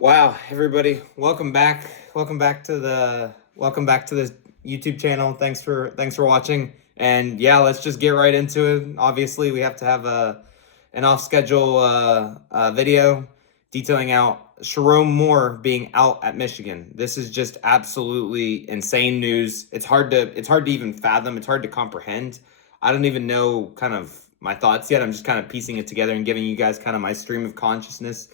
Wow, everybody, welcome back. Welcome back to this YouTube channel. Thanks for watching. And yeah, let's just get right into it. Obviously, we have to have an off schedule video detailing out Sherrone Moore being out at Michigan. This is just absolutely insane news. It's hard to even fathom. It's hard to comprehend. I don't even know kind of my thoughts yet. I'm just kind of piecing it together and giving you guys kind of my stream of consciousness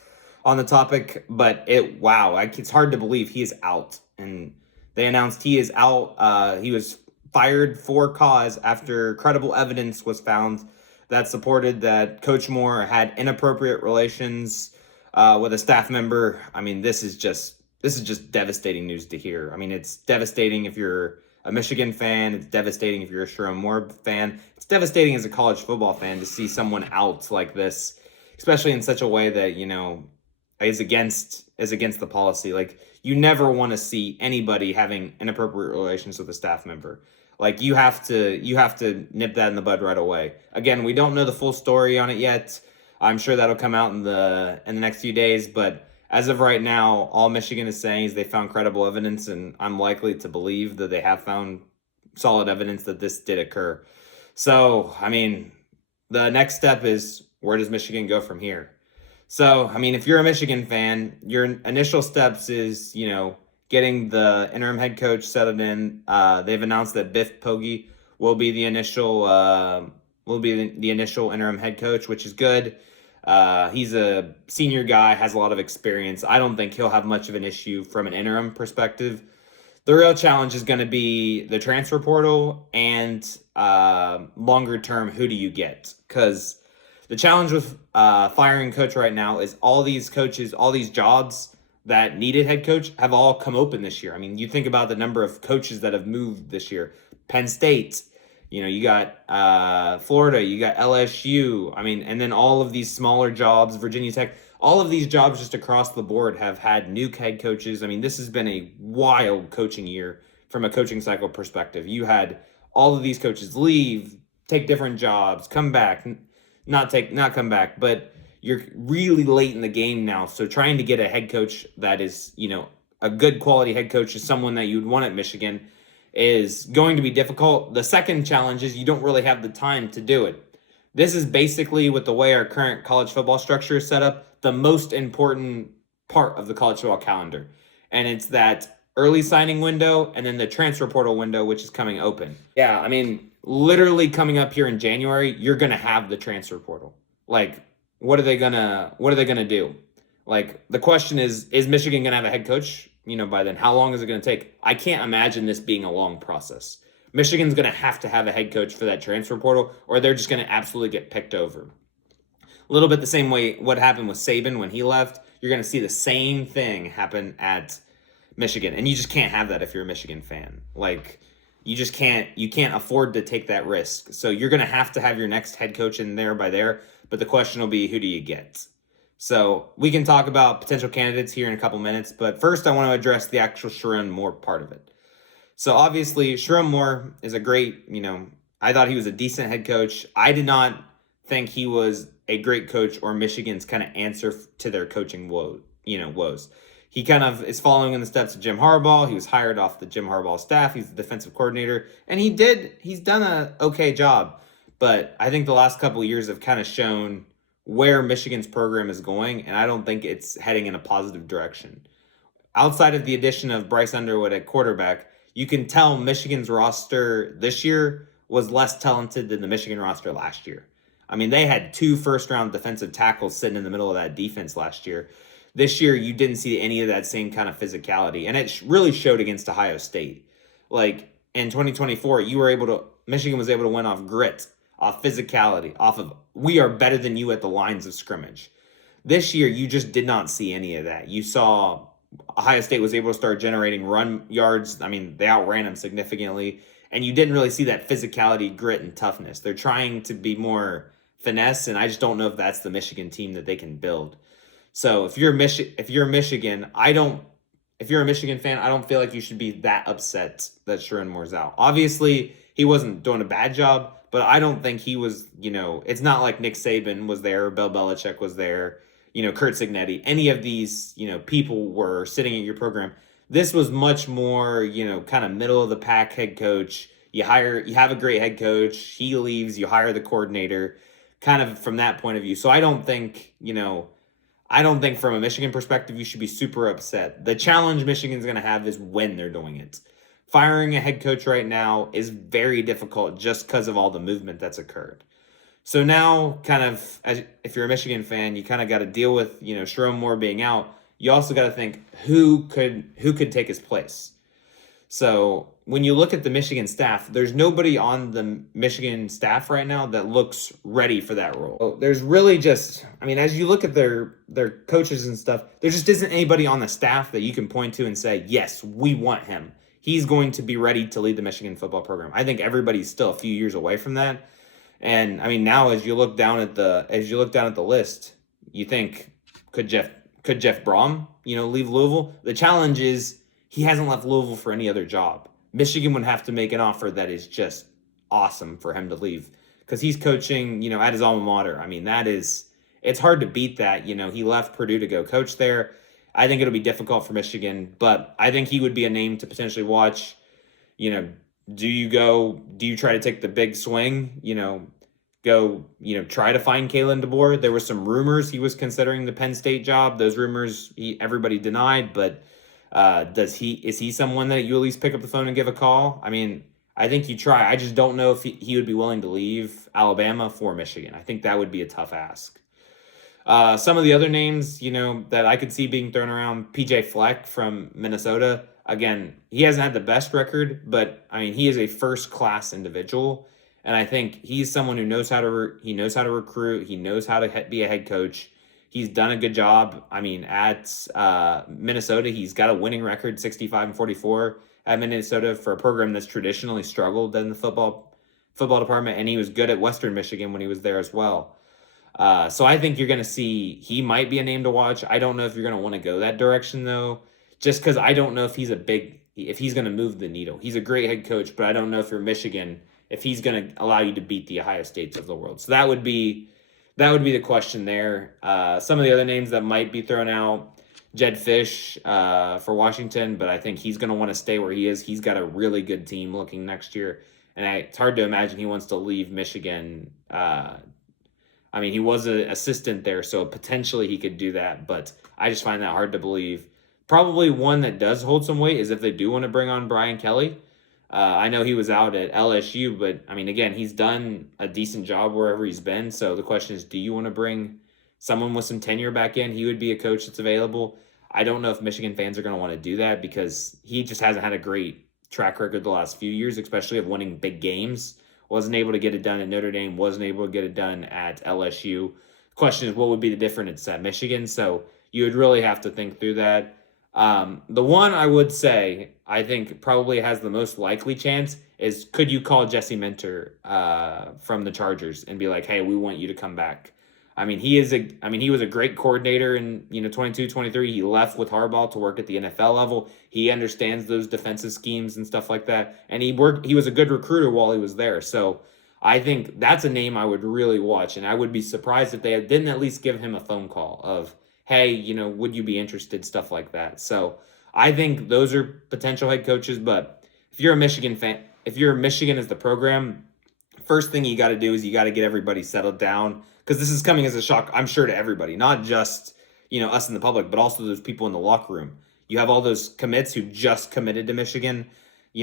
on the topic. But it's hard to believe he is out. And they announced he is out. He was fired for cause after credible evidence was found that supported that Coach Moore had inappropriate relations with a staff member. I mean, this is just devastating news to hear. I mean, it's devastating if you're a Michigan fan. It's devastating if you're a Sherrone Moore fan. It's devastating as a college football fan to see someone out like this, especially in such a way that is against the policy. Like, you never want to see anybody having inappropriate relations with a staff member. Like, you have to nip that in the bud right away. Again, we don't know the full story on it yet. I'm sure that'll come out in the next few days, but as of right now, all Michigan is saying is they found credible evidence, and I'm likely to believe that they have found solid evidence that this did occur. So, I mean, the next step is, where does Michigan go from here? So, I mean, if you're a Michigan fan, your initial steps is, getting the interim head coach settled in. They've announced that Biff Poggi will be the initial interim head coach, which is good. He's a senior guy, has a lot of experience. I don't think he'll have much of an issue from an interim perspective. The real challenge is going to be the transfer portal and longer term, who do you get? Because the challenge with firing coach right now is all these coaches, all these jobs that needed head coach have all come open this year. I mean, you think about the number of coaches that have moved this year. Penn State, you got Florida, you got LSU. I mean, and then all of these smaller jobs, Virginia Tech, all of these jobs just across the board have had new head coaches. I mean, this has been a wild coaching year from a coaching cycle perspective. You had all of these coaches leave, take different jobs, come back, not come back, but you're really late in the game now. So trying to get a head coach that is, a good quality head coach, is someone that you'd want at Michigan, is going to be difficult. The second challenge is you don't really have the time to do it. This is basically, with the way our current college football structure is set up, the most important part of the college football calendar. And it's that early signing window and then the transfer portal window, which is coming open. Yeah, I mean, literally coming up here in January, you're going to have the transfer portal. Like, what are they going to do? Like, the question is Michigan going to have a head coach, by then? How long is it going to take? I can't imagine this being a long process. Michigan's going to have a head coach for that transfer portal, or they're just going to absolutely get picked over. A little bit the same way what happened with Saban when he left. You're going to see the same thing happen at Michigan, and you just can't have that if you're a Michigan fan. Like, you can't afford to take that risk. So you're going to have your next head coach in there by there, but the question will be, who do you get? So we can talk about potential candidates here in a couple minutes, but first I want to address the actual Sherrone Moore part of it. So obviously, Sherrone Moore is a great, I thought he was a decent head coach. I did not think he was a great coach or Michigan's kind of answer to their coaching woes. He kind of is following in the steps of Jim Harbaugh. He was hired off the Jim Harbaugh staff. He's the defensive coordinator, and he's done a okay job. But I think the last couple of years have kind of shown where Michigan's program is going, and I don't think it's heading in a positive direction. Outside of the addition of Bryce Underwood at quarterback, you can tell Michigan's roster this year was less talented than the Michigan roster last year. I mean, they had 2 first-round defensive tackles sitting in the middle of that defense last year. This year, you didn't see any of that same kind of physicality, and it really showed against Ohio State. Like, in 2024, Michigan was able to win off grit, off physicality, off of, we are better than you at the lines of scrimmage. This year, you just did not see any of that. You saw Ohio State was able to start generating run yards. I mean, they outran them significantly, and you didn't really see that physicality, grit, and toughness. They're trying to be more finesse, and I just don't know if that's the Michigan team that they can build. So if you're Michigan, if you're a Michigan fan, I don't feel like you should be that upset that Sherrone Moore's out. Obviously, he wasn't doing a bad job, but I don't think he was, it's not like Nick Saban was there, Bill Belichick was there. Kurt Signetti, any of these, people were sitting at your program. This was much more, kind of middle of the pack head coach. You have a great head coach. He leaves, you hire the coordinator, kind of from that point of view. So I don't think from a Michigan perspective you should be super upset. The challenge Michigan's going to have is when they're doing it. Firing a head coach right now is very difficult just because of all the movement that's occurred. So now, kind of, if you're a Michigan fan, you kind of got to deal with, Sherrone Moore being out. You also got to think who could take his place. So when you look at the Michigan staff, there's nobody on the Michigan staff right now that looks ready for that role. So there's really just, as you look at their coaches and stuff, there just isn't anybody on the staff that you can point to and say, yes, we want him. He's going to be ready to lead the Michigan football program. I think everybody's still a few years away from that. And now as you look down at the list, you think, could Jeff Brom, leave Louisville? The challenge is he hasn't left Louisville for any other job. Michigan would have to make an offer that is just awesome for him to leave, because he's coaching, at his alma mater. It's hard to beat that. He left Purdue to go coach there. I think it'll be difficult for Michigan, but I think he would be a name to potentially watch. Do you try to take the big swing? Try to find Kalen DeBoer. There was some rumors he was considering the Penn State job. Those rumors everybody denied, but is he someone that you at least pick up the phone and give a call? I think you try. I just don't know if he would be willing to leave Alabama for Michigan. I think that would be a tough ask. Some of the other names, that I could see being thrown around, PJ Fleck from Minnesota. Again, he hasn't had the best record, but he is a first-class individual, and I think he's someone who knows how to recruit. He knows how to be a head coach. He's done a good job. At Minnesota, he's got a winning record, 65-44 at Minnesota, for a program that's traditionally struggled in the football department, and he was good at Western Michigan when he was there as well. So I think you're going to see he might be a name to watch. I don't know if you're going to want to go that direction, though, just because I don't know if he's going to move the needle. He's a great head coach, but I don't know if you're Michigan, if he's going to allow you to beat the Ohio States of the world. So that would be the question there. Some of the other names that might be thrown out, Jed Fish for Washington, but I think he's going to want to stay where he is. He's got a really good team looking next year, and it's hard to imagine he wants to leave Michigan. He was an assistant there, so potentially he could do that, but I just find that hard to believe. Probably one that does hold some weight is if they do want to bring on Brian Kelly. I know he was out at LSU, but again, he's done a decent job wherever he's been. So the question is, do you want to bring someone with some tenure back in? He would be a coach that's available. I don't know if Michigan fans are going to want to do that, because he just hasn't had a great track record the last few years, especially of winning big games. Wasn't able to get it done at Notre Dame, wasn't able to get it done at LSU. Question is, what would be the difference at Michigan? So you would really have to think through that. The one I would say I think probably has the most likely chance is, could you call Jesse Minter from the Chargers and be like, hey, we want you to come back? He was a great coordinator in 22, 23. He left with Harbaugh to work at the NFL level. He understands those defensive schemes and stuff like that. And he was a good recruiter while he was there. So I think that's a name I would really watch. And I would be surprised if they didn't at least give him a phone call of, hey, would you be interested, stuff like that. So I think those are potential head coaches. But if you're a Michigan fan, if you're Michigan as the program, first thing you got to do is you got to get everybody settled down, because this is coming as a shock, I'm sure, to everybody, not just us in the public, but also those people in the locker room. You have all those commits who just committed to Michigan,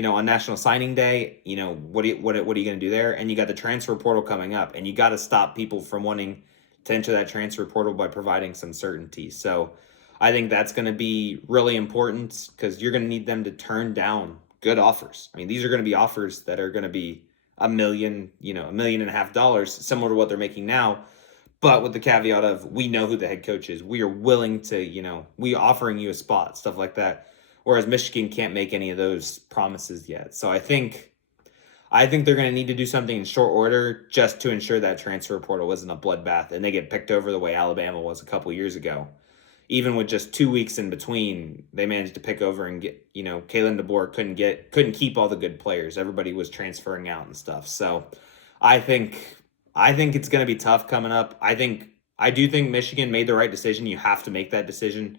on National Signing Day. What are you going to do there? And you got the transfer portal coming up, and you got to stop people from wanting to enter that transfer portal by providing some certainty. So I think that's going to be really important, because you're going to need them to turn down good offers. These are going to be offers that are going to be $1 million, $1.5 million, similar to what they're making now, but with the caveat of, we know who the head coach is. We are willing to, we offering you a spot, stuff like that. Whereas Michigan can't make any of those promises yet. So I think they're going to need to do something in short order just to ensure that transfer portal isn't a bloodbath and they get picked over the way Alabama was a couple years ago. Even with just 2 weeks in between, they managed to pick over and get, Kalen DeBoer couldn't keep all the good players. Everybody was transferring out and stuff. So I think it's going to be tough coming up. I think I do think Michigan made the right decision. You have to make that decision.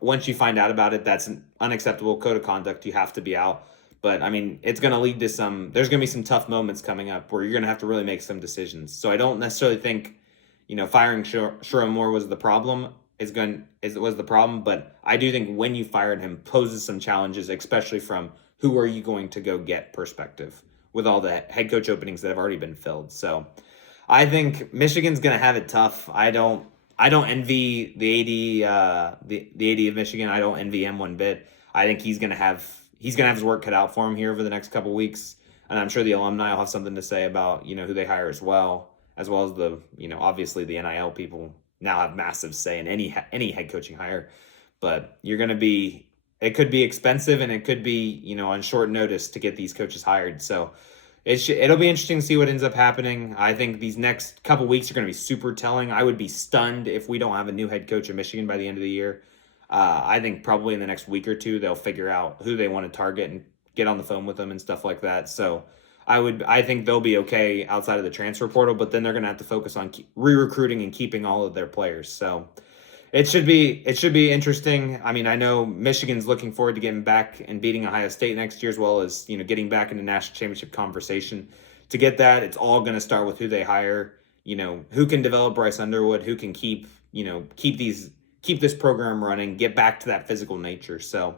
Once you find out about it, that's an unacceptable code of conduct. You have to be out. But I mean, it's going to lead to there's going to be some tough moments coming up where you're going to have to really make some decisions. So I don't necessarily think, firing Sherrone Moore was the problem. Was the problem, but I do think when you fired him poses some challenges, especially from who are you going to go get perspective with all the head coach openings that have already been filled. So I think Michigan's going to have it tough. I don't envy the AD the AD of Michigan. I don't envy him one bit. I think he's gonna have his work cut out for him here over the next couple weeks, and I'm sure the alumni will have something to say about who they hire as well as the obviously the NIL people now have massive say in any head coaching hire. But it could be expensive, and it could be on short notice to get these coaches hired. So it'll be interesting to see what ends up happening. I think these next couple weeks are going to be super telling. I would be stunned if we don't have a new head coach in Michigan by the end of the year. I think probably in the next week or two they'll figure out who they want to target and get on the phone with them and stuff like that. So I think they'll be okay outside of the transfer portal, but then they're going to have to focus on re-recruiting and keeping all of their players. So it should be interesting. I mean, I know Michigan's looking forward to getting back and beating Ohio State next year, as well as getting back into national championship conversation. To get that, it's all going to start with who they hire. Who can develop Bryce Underwood, who can keep this program running, get back to that physical nature. So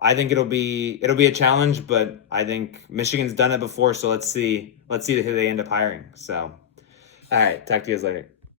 I think it'll be a challenge, but I think Michigan's done it before. So let's see who they end up hiring. So all right, talk to you guys later.